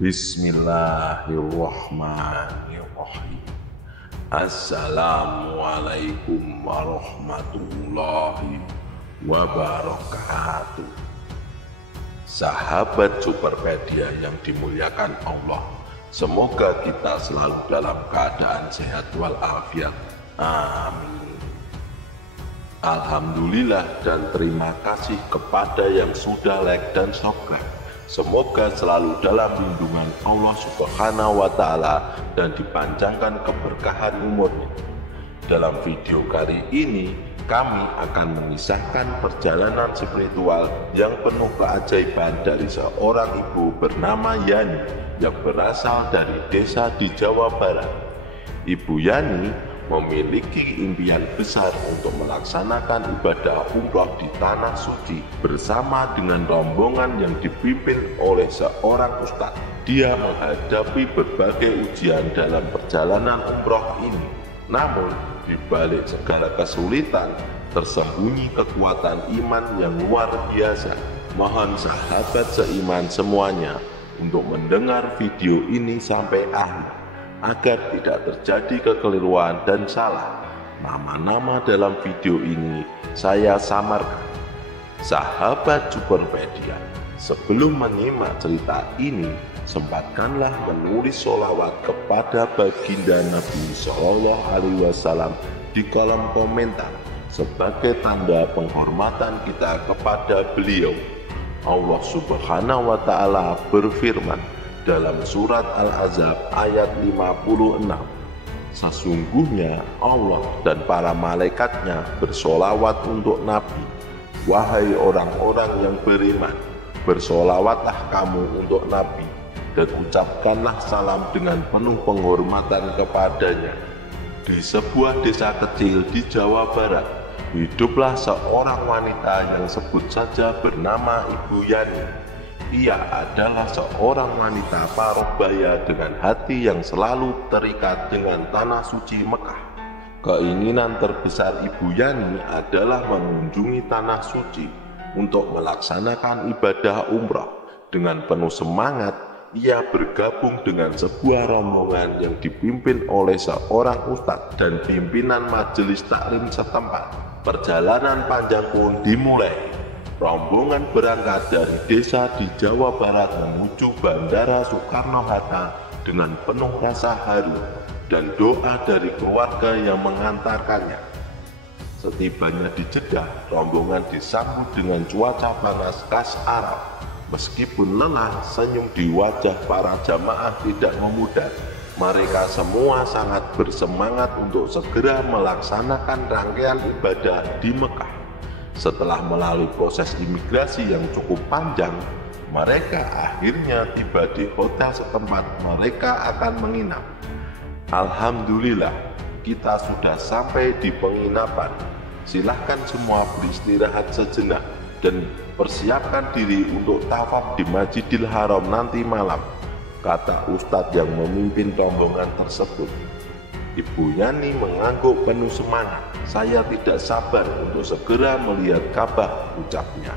Bismillahirrahmanirrahim. Assalamualaikum warahmatullahi wabarakatuh. Sahabat Superpedia yang dimuliakan Allah, semoga kita selalu dalam keadaan sehat walafiat. Amin. Alhamdulillah dan terima kasih kepada yang sudah like dan subscribe. Semoga selalu dalam lindungan Allah Subhanahu wa Ta'ala dan dipanjangkan keberkahan umurnya. Dalam video kali ini, kami akan mengisahkan perjalanan spiritual yang penuh keajaiban dari seorang ibu bernama Yani yang berasal dari desa di Jawa Barat. Ibu Yani memiliki impian besar untuk melaksanakan ibadah umroh di Tanah Suci bersama dengan rombongan yang dipimpin oleh seorang ustadz. Dia menghadapi berbagai ujian dalam perjalanan umroh ini. Namun, di balik segala kesulitan, tersembunyi kekuatan iman yang luar biasa. Mohon sahabat seiman semuanya untuk mendengar video ini sampai akhir, agar tidak terjadi kekeliruan dan salah. Nama-nama dalam video ini saya samarkan. Sahabat Superpedia, sebelum menyimak cerita ini, sempatkanlah menulis sholawat kepada baginda Nabi Shallallahu Alaihi Wasallam di kolom komentar sebagai tanda penghormatan kita kepada beliau. Allah Subhanahu wa Ta'ala berfirman dalam surat Al-Ahzab ayat 56, sesungguhnya Allah dan para malaikatnya bersolawat untuk Nabi. Wahai orang-orang yang beriman, bersolawatlah kamu untuk Nabi dan ucapkanlah salam dengan penuh penghormatan kepadanya. Di sebuah desa kecil di Jawa Barat, hiduplah seorang wanita yang sebut saja bernama Ibu Yani. Ia adalah seorang wanita parubaya dengan hati yang selalu terikat dengan Tanah Suci Mekah. Keinginan terbesar Ibu Yani adalah mengunjungi Tanah Suci untuk melaksanakan ibadah umrah. Dengan penuh semangat, ia bergabung dengan sebuah rombongan yang dipimpin oleh seorang ustadz dan pimpinan majelis taklim setempat. Perjalanan panjang pun dimulai. Rombongan berangkat dari desa di Jawa Barat menuju Bandara Soekarno-Hatta dengan penuh rasa haru dan doa dari keluarga yang mengantarkannya. Setibanya di Jeddah, rombongan disambut dengan cuaca panas khas Arab. Meskipun lelah, senyum di wajah para jamaah tidak memudar. Mereka semua sangat bersemangat untuk segera melaksanakan rangkaian ibadah di Mekah. Setelah melalui proses imigrasi yang cukup panjang, mereka akhirnya tiba di hotel setempat mereka akan menginap. Alhamdulillah, kita sudah sampai di penginapan. Silahkan semua beristirahat sejenak dan persiapkan diri untuk tawaf di Masjidil Haram nanti malam, kata ustadz yang memimpin rombongan tersebut. Ibu Yani mengangguk penuh semangat. Saya tidak sabar untuk segera melihat Ka'bah, ucapnya.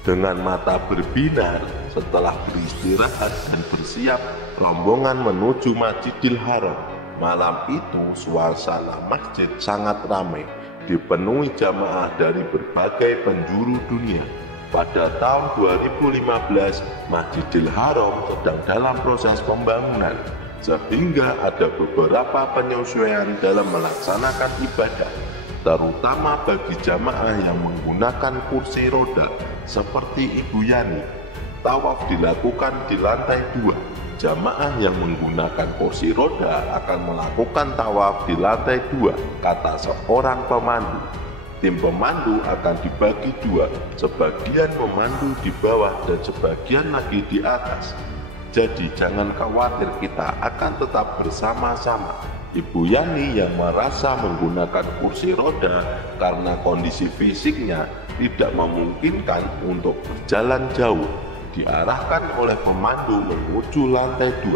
Dengan mata berbinar, setelah beristirahat dan bersiap, rombongan menuju Masjidil Haram. Malam itu suasana masjid sangat ramai, dipenuhi jamaah dari berbagai penjuru dunia. Pada tahun 2015, Masjidil Haram sedang dalam proses pembangunan, sehingga ada beberapa penyesuaian dalam melaksanakan ibadah, terutama bagi jamaah yang menggunakan kursi roda seperti Ibu Yani. Tawaf dilakukan di lantai 2. Jamaah yang menggunakan kursi roda akan melakukan tawaf di lantai 2, kata seorang pemandu. Tim pemandu akan dibagi 2, sebagian memandu di bawah dan sebagian lagi di atas. Jadi jangan khawatir, kita akan tetap bersama-sama. Ibu Yani yang merasa menggunakan kursi roda karena kondisi fisiknya tidak memungkinkan untuk berjalan jauh, diarahkan oleh pemandu menuju lantai 2.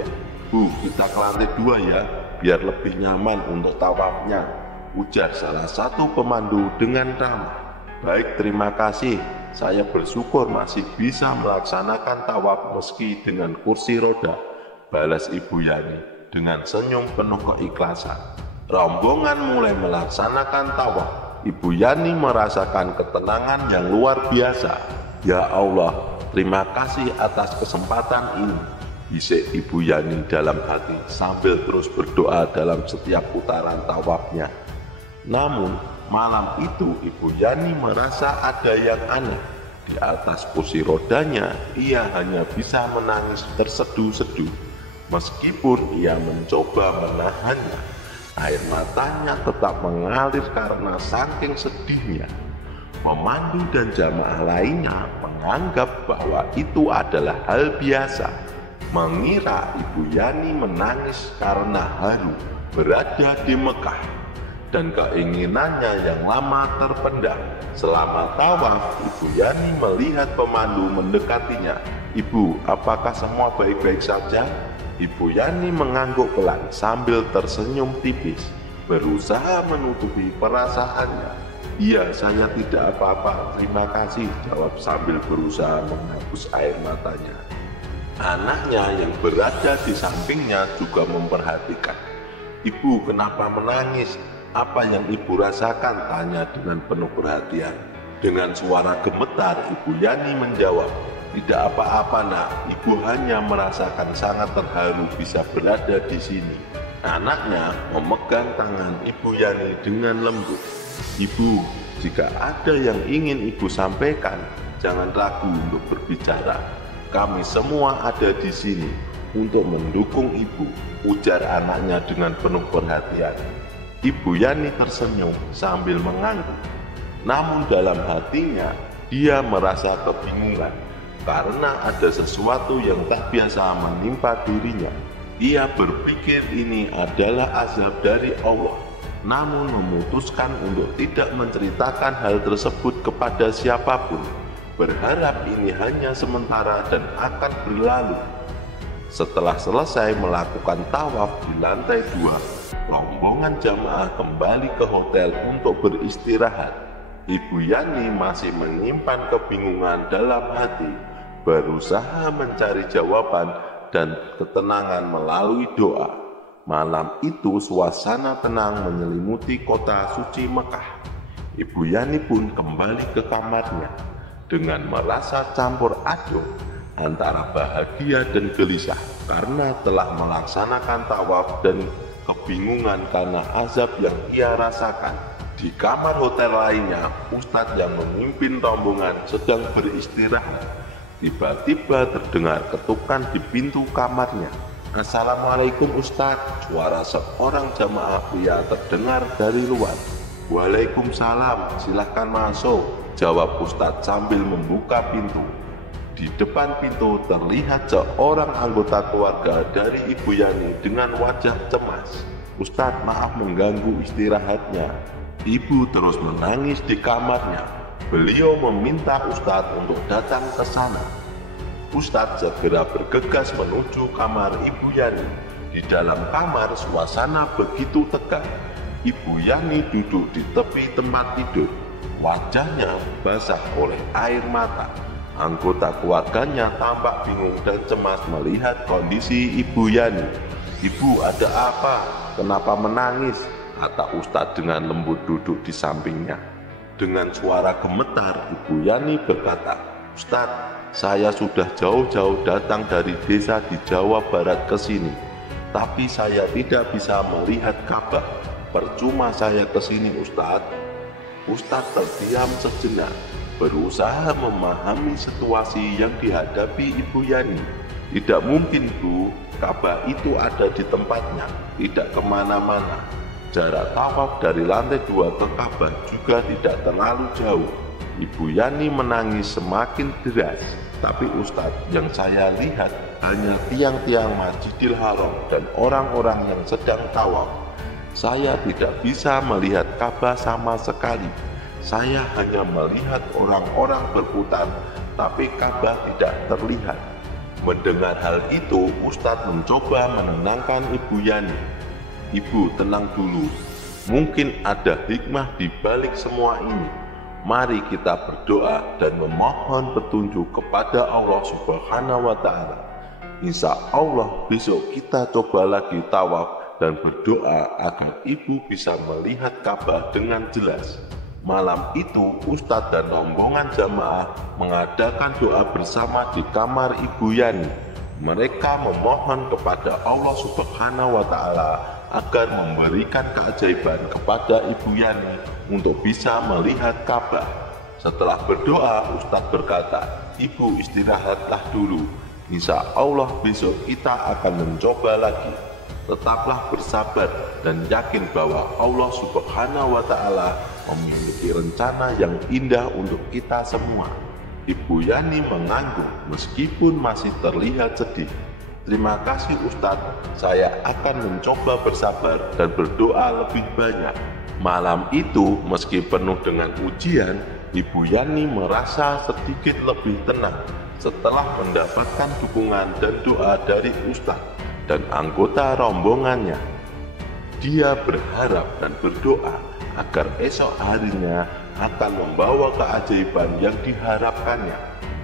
Bu, kita ke lantai 2 ya, biar lebih nyaman untuk tawafnya, ujar salah satu pemandu dengan ramah. Baik, terima kasih. Saya bersyukur masih bisa melaksanakan tawaf meski dengan kursi roda. balas Ibu Yani dengan senyum penuh keikhlasan. Rombongan mulai melaksanakan tawaf. Ibu Yani merasakan ketenangan yang luar biasa. Ya Allah, terima kasih atas kesempatan ini, bisik Ibu Yani dalam hati sambil terus berdoa dalam setiap putaran tawafnya. Namun malam itu Ibu Yani merasa ada yang aneh. Di atas kursi rodanya ia hanya bisa menangis terseduh-seduh. Meskipun ia mencoba menahannya, air matanya tetap mengalir karena saking sedihnya. Pemandu dan jamaah lainnya menganggap bahwa itu adalah hal biasa, mengira Ibu Yani menangis karena haru berada di Mekah dan keinginannya yang lama terpendam. Selama tawaf, Ibu Yani melihat pemandu mendekatinya. "Ibu, apakah semua baik-baik saja?" Ibu Yani mengangguk pelan sambil tersenyum tipis, berusaha menutupi perasaannya. "Iya, saya tidak apa-apa, terima kasih," jawab sambil berusaha menghapus air matanya. Anaknya yang berada di sampingnya juga memperhatikan. "Ibu, kenapa menangis? Apa yang Ibu rasakan?" tanya dengan penuh perhatian. Dengan suara gemetar, Ibu Yani menjawab, "Tidak apa-apa nak, Ibu hanya merasakan sangat terharu bisa berada di sini." Anaknya memegang tangan Ibu Yani dengan lembut. "Ibu, jika ada yang ingin Ibu sampaikan, jangan ragu untuk berbicara. Kami semua ada di sini untuk mendukung Ibu," ujar anaknya dengan penuh perhatian. Ibu Yani tersenyum sambil mengangguk. Namun dalam hatinya, dia merasa kebingungan karena ada sesuatu yang tak biasa menimpa dirinya. Ia berpikir ini adalah azab dari Allah, namun memutuskan untuk tidak menceritakan hal tersebut kepada siapapun, berharap ini hanya sementara dan akan berlalu. Setelah selesai melakukan tawaf di lantai 2, rombongan jamaah kembali ke hotel untuk beristirahat. Ibu Yani masih menyimpan kebingungan dalam hati, berusaha mencari jawaban dan ketenangan melalui doa. Malam itu suasana tenang menyelimuti kota suci Mekah. Ibu Yani pun kembali ke kamarnya dengan merasa campur aduk antara bahagia dan gelisah karena telah melaksanakan tawaf dan kebingungan karena azab yang ia rasakan. Di kamar hotel lainnya, Ustadz yang memimpin rombongan sedang beristirahat. Tiba-tiba terdengar ketukan di pintu kamarnya. "Assalamualaikum Ustadz," suara seorang jamaah pria terdengar dari luar. "Waalaikumsalam, silahkan masuk," jawab Ustadz sambil membuka pintu. Di depan pintu terlihat seorang anggota keluarga dari Ibu Yani dengan wajah cemas. "Ustadz, maaf mengganggu istirahatnya." Ibu terus menangis di kamarnya. Beliau meminta Ustadz untuk datang ke sana. Ustadz segera bergegas menuju kamar Ibu Yani. Di dalam kamar suasana begitu tegang. Ibu Yani duduk di tepi tempat tidur. Wajahnya basah oleh air mata. Anggota keluarganya tampak bingung dan cemas melihat kondisi Ibu Yani. "Ibu, ada apa? Kenapa menangis?" kata Ustadz dengan lembut duduk di sampingnya. Dengan suara gemetar, Ibu Yani berkata, "Ustadz, saya sudah jauh-jauh datang dari desa di Jawa Barat ke sini, tapi saya tidak bisa melihat Ka'bah. Percuma saya ke sini, Ustadz." Ustadz terdiam sejenak, berusaha memahami situasi yang dihadapi Ibu Yani. "Tidak mungkin, Bu, Ka'bah itu ada di tempatnya, tidak kemana-mana. Jarak tawaf dari lantai 2 ke Ka'bah juga tidak terlalu jauh." Ibu Yani menangis semakin deras. "Tapi Ustadz, yang saya lihat hanya tiang-tiang Masjidil Haram dan orang-orang yang sedang tawaf. Saya tidak bisa melihat Ka'bah sama sekali. Saya hanya melihat orang-orang berputar, tapi Ka'bah tidak terlihat." Mendengar hal itu, Ustadz mencoba menenangkan Ibu Yani. "Ibu, tenang dulu. Mungkin ada hikmah di balik semua ini. Mari kita berdoa dan memohon petunjuk kepada Allah Subhanahu wa Ta'ala. Insya Allah besok kita coba lagi tawaf dan berdoa agar ibu bisa melihat Ka'bah dengan jelas. Malam itu Ustadz dan rombongan jamaah mengadakan doa bersama di kamar Ibu Yani. Mereka memohon kepada Allah Subhanahu wa Ta'ala agar memberikan keajaiban kepada Ibu Yani untuk bisa melihat Ka'bah. Setelah berdoa, Ustadz berkata, "Ibu istirahatlah dulu. Insya Allah besok kita akan mencoba lagi. Tetaplah bersabar dan yakin bahwa Allah Subhanahu wa Ta'ala memiliki rencana yang indah untuk kita semua." Ibu Yani mengangguk meskipun masih terlihat sedih. "Terima kasih Ustadz, saya akan mencoba bersabar dan berdoa lebih banyak." Malam itu meski penuh dengan ujian, Ibu Yani merasa sedikit lebih tenang setelah mendapatkan dukungan dan doa dari Ustadz dan anggota rombongannya. Dia berharap dan berdoa agar esok harinya akan membawa keajaiban yang diharapkannya.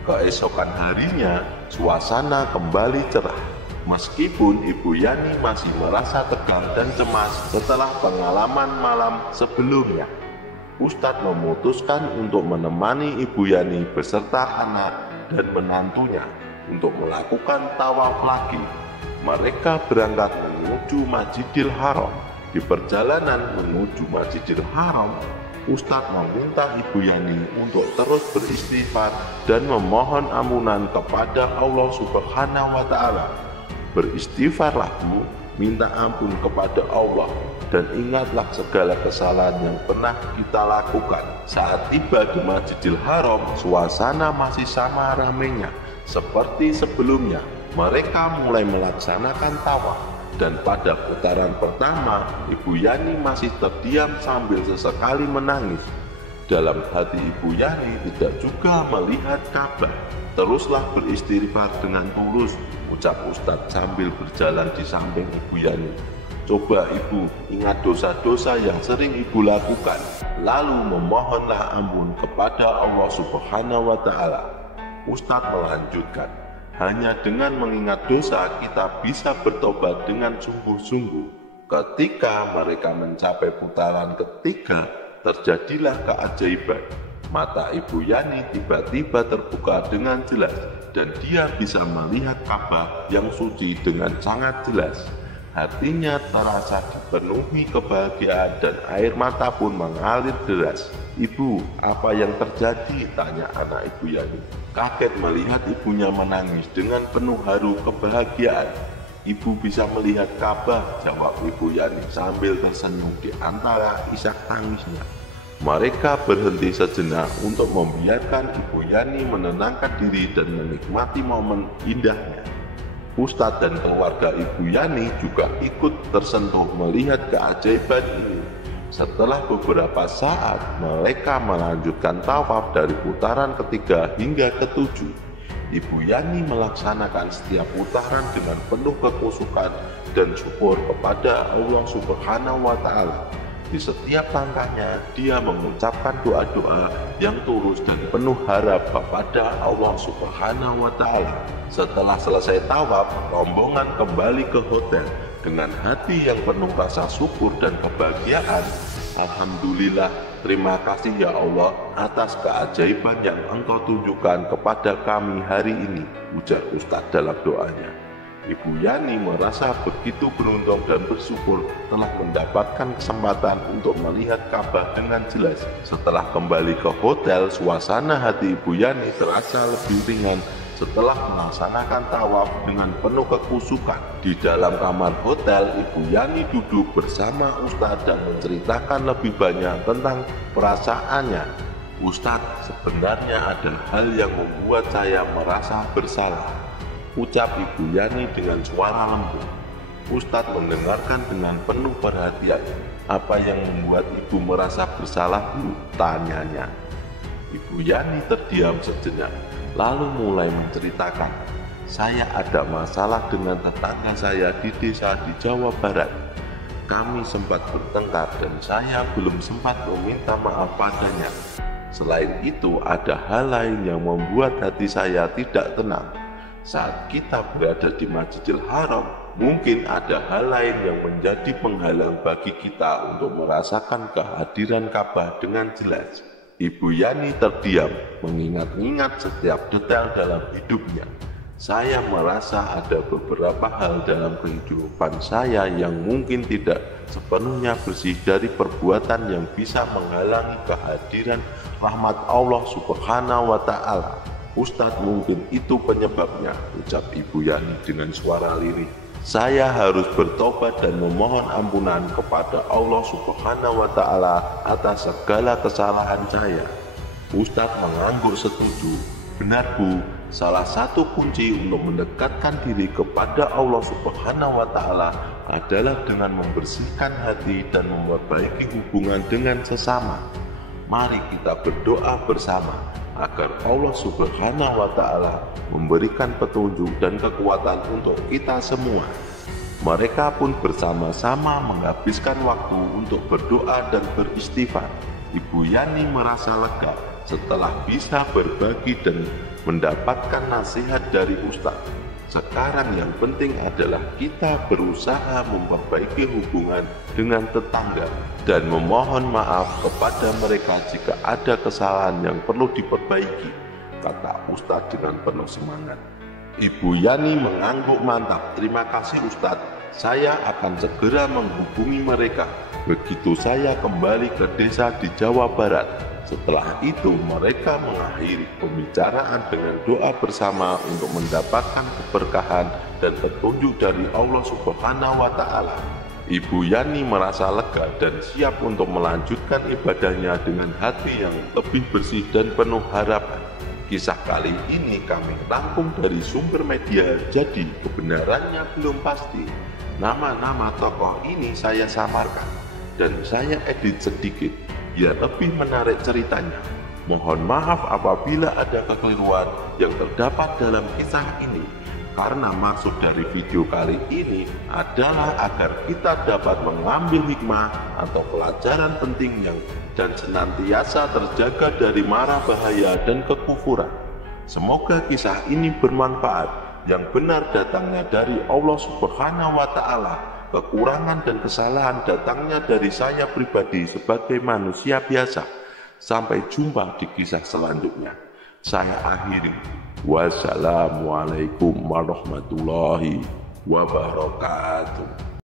Keesokan harinya, suasana kembali cerah. Meskipun Ibu Yani masih merasa tegang dan cemas setelah pengalaman malam sebelumnya, Ustadz memutuskan untuk menemani Ibu Yani beserta anak dan menantunya untuk melakukan tawaf lagi. Mereka berangkat menuju Masjidil Haram. Di perjalanan menuju Masjidil Haram, Ustadz meminta Ibu Yani untuk terus beristighfar dan memohon ampunan kepada Allah Subhanahu wa Ta'ala. "Beristighfarlah Bu, minta ampun kepada Allah, dan ingatlah segala kesalahan yang pernah kita lakukan." Saat tiba di Masjidil Haram, suasana masih sama ramainya seperti sebelumnya. Mereka mulai melaksanakan tawaf, dan pada putaran pertama, Ibu Yani masih terdiam sambil sesekali menangis. Dalam hati Ibu Yani tidak juga melihat Ka'bah. "Teruslah beristighfar dengan tulus," ucap Ustadz sambil berjalan di samping Ibu Yani. "Coba Ibu ingat dosa-dosa yang sering Ibu lakukan, lalu memohonlah ampun kepada Allah Subhanahu wa Ta'ala." Ustadz melanjutkan, "Hanya dengan mengingat dosa kita bisa bertobat dengan sungguh-sungguh." Ketika mereka mencapai putaran ketiga, terjadilah keajaiban. Mata Ibu Yani tiba-tiba terbuka dengan jelas dan dia bisa melihat Ka'bah yang suci dengan sangat jelas. Hatinya terasa dipenuhi kebahagiaan dan air mata pun mengalir deras. "Ibu, apa yang terjadi?" tanya anak Ibu Yani. Kaget melihat ibunya menangis dengan penuh haru kebahagiaan. "Ibu bisa melihat Ka'bah," jawab Ibu Yani sambil tersenyum di antara isak tangisnya. Mereka berhenti sejenak untuk membiarkan Ibu Yani menenangkan diri dan menikmati momen indahnya. Ustadz dan keluarga Ibu Yani juga ikut tersentuh melihat keajaiban ini. Setelah beberapa saat, mereka melanjutkan tawaf dari putaran ketiga hingga ketujuh. Ibu Yani melaksanakan setiap putaran dengan penuh kekhusyukan dan syukur kepada Allah Subhanahu wa Ta'ala. Di setiap langkahnya, dia mengucapkan doa-doa yang tulus dan penuh harap kepada Allah Subhanahu wa Ta'ala. Setelah selesai tawaf, rombongan kembali ke hotel dengan hati yang penuh rasa syukur dan kebahagiaan. "Alhamdulillah, terima kasih ya Allah atas keajaiban yang Engkau tunjukkan kepada kami hari ini," ujar Ustadz dalam doanya. Ibu Yani merasa begitu beruntung dan bersyukur telah mendapatkan kesempatan untuk melihat Ka'bah dengan jelas. Setelah kembali ke hotel, suasana hati Ibu Yani terasa lebih ringan setelah melaksanakan tawaf dengan penuh kekhusyukan. Di dalam kamar hotel, Ibu Yani duduk bersama Ustadz dan menceritakan lebih banyak tentang perasaannya. "Ustadz, sebenarnya ada hal yang membuat saya merasa bersalah," ucap Ibu Yani dengan suara lembut. Ustadz mendengarkan dengan penuh perhatian. "Apa yang membuat Ibu merasa bersalah, Bu?" tanyanya. Ibu Yani terdiam sejenak, lalu mulai menceritakan, "Saya ada masalah dengan tetangga saya di desa di Jawa Barat. Kami sempat bertengkar dan saya belum sempat meminta maaf padanya. Selain itu, ada hal lain yang membuat hati saya tidak tenang. Saat kita berada di Masjidil Haram, mungkin ada hal lain yang menjadi penghalang bagi kita untuk merasakan kehadiran Ka'bah dengan jelas. Ibu Yani terdiam, mengingat-ingat setiap detail dalam hidupnya. Saya merasa ada beberapa hal dalam kehidupan saya yang mungkin tidak sepenuhnya bersih dari perbuatan yang bisa menghalangi kehadiran rahmat Allah Subhanahu wa Ta'ala. Ustadz, mungkin itu penyebabnya, ucap Ibu Yani dengan suara lirih. Saya harus bertobat dan memohon ampunan kepada Allah Subhanahu wa Ta'ala atas segala kesalahan saya. Ustadz mengangguk setuju. Benar Bu, salah satu kunci untuk mendekatkan diri kepada Allah Subhanahu wa Ta'ala adalah dengan membersihkan hati dan memperbaiki hubungan dengan sesama. Mari kita berdoa bersama agar Allah Subhanahu wa Ta'ala memberikan petunjuk dan kekuatan untuk kita semua. Mereka pun bersama-sama menghabiskan waktu untuk berdoa dan beristighfar. Ibu Yani merasa lega setelah bisa berbagi dan mendapatkan nasihat dari Ustadz. Sekarang yang penting adalah kita berusaha memperbaiki hubungan dengan tetangga dan memohon maaf kepada mereka jika ada kesalahan yang perlu diperbaiki, kata Ustadz dengan penuh semangat. Ibu Yani mengangguk mantap. Terima kasih Ustadz, saya akan segera menghubungi mereka begitu saya kembali ke desa di Jawa Barat. Setelah itu mereka mengakhiri pembicaraan dengan doa bersama untuk mendapatkan keberkahan dan petunjuk dari Allah Subhanahu wa Ta'ala. Ibu Yani merasa lega dan siap untuk melanjutkan ibadahnya dengan hati yang lebih bersih dan penuh harapan. Kisah kali ini kami rangkum dari sumber media, jadi kebenarannya belum pasti. Nama-nama tokoh ini saya samarkan dan saya edit sedikit biar lebih menarik ceritanya. Mohon maaf apabila ada kekeliruan yang terdapat dalam kisah ini, karena maksud dari video kali ini adalah agar kita dapat mengambil hikmah atau pelajaran penting dan senantiasa terjaga dari mara bahaya dan kekufuran. Semoga kisah ini bermanfaat. Yang benar datangnya dari Allah Subhanahu wa Ta'ala. Kekurangan dan kesalahan datangnya dari saya pribadi sebagai manusia biasa. Sampai jumpa di kisah selanjutnya. Saya akhiri. Wassalamualaikum warahmatullahi wabarakatuh.